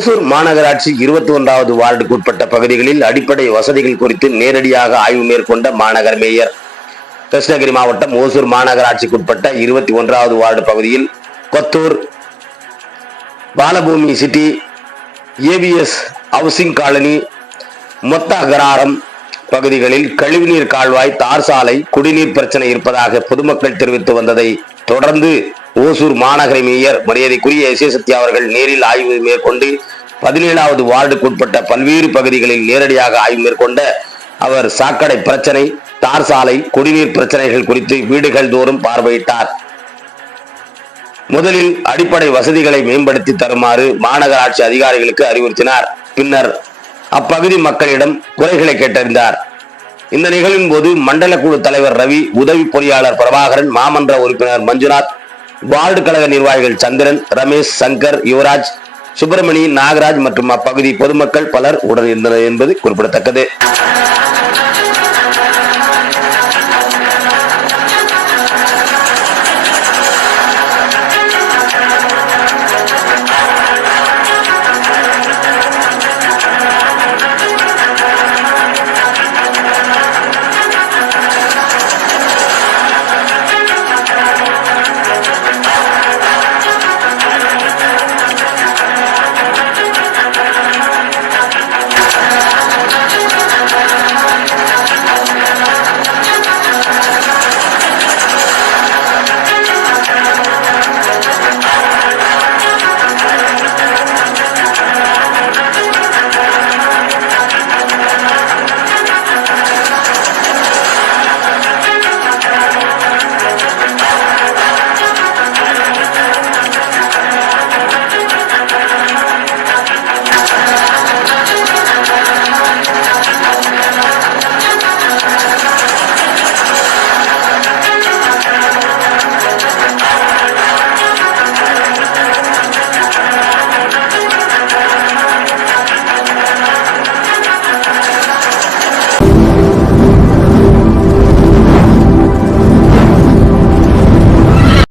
ஓசூர் மாநகராட்சி 21வது வார்டுக்குட்பட்ட பகுதிகளில் அடிப்படை வசதிகள் குறித்து நேரடியாக ஆய்வு மேற்கொண்ட மாநகர மேயர். கிருஷ்ணகிரி மாவட்டம் ஓசூர் மாநகராட்சிக்குட்பட்ட 21வது வார்டு பகுதியில் Kothur, Balabhoomi city, ABS housing colony, மொத்த அகராரம் பகுதிகளில் கழிவுநீர் கால்வாய், தார் சாலை, குடிநீர் பிரச்சனை இருப்பதாக பொதுமக்கள் தெரிவித்து வந்ததை தொடர்ந்து ஓசூர் மாநகர மேயர் மரியாதைக்குரிய சத்யா அவர்கள் நேரில் ஆய்வு மேற்கொண்டு 17வது வார்டுக்குட்பட்ட பல்வேறு பகுதிகளில் நேரடியாக ஆய்வு மேற்கொண்ட அவர் சாக்கடை பிரச்சனை, தார் சாலை, குடிநீர் பிரச்சனைகள் குறித்து வீடுகள் தோறும் பார்வையிட்டார். முதலில் அடிப்படை வசதிகளை மேம்படுத்தி தருமாறு மாநகராட்சி அதிகாரிகளுக்கு அறிவுறுத்தினார். பின்னர் அப்பகுதி மக்களிடம் குறைகளை கேட்டறிந்தார். இந்த நிகழ்வின் போது மண்டல குழு தலைவர் ரவி, உதவி பொறியாளர் பிரபாகரன், மாமன்ற உறுப்பினர் மஞ்சுநாத், வார்டு கழக நிர்வாகிகள் சந்திரன், ரமேஷ், சங்கர், யுவராஜ், சுப்பிரமணி, நாகராஜ் மற்றும் அப்பகுதி பொதுமக்கள் பலர் உடன் இருந்தனர் என்பது குறிப்பிடத்தக்கது.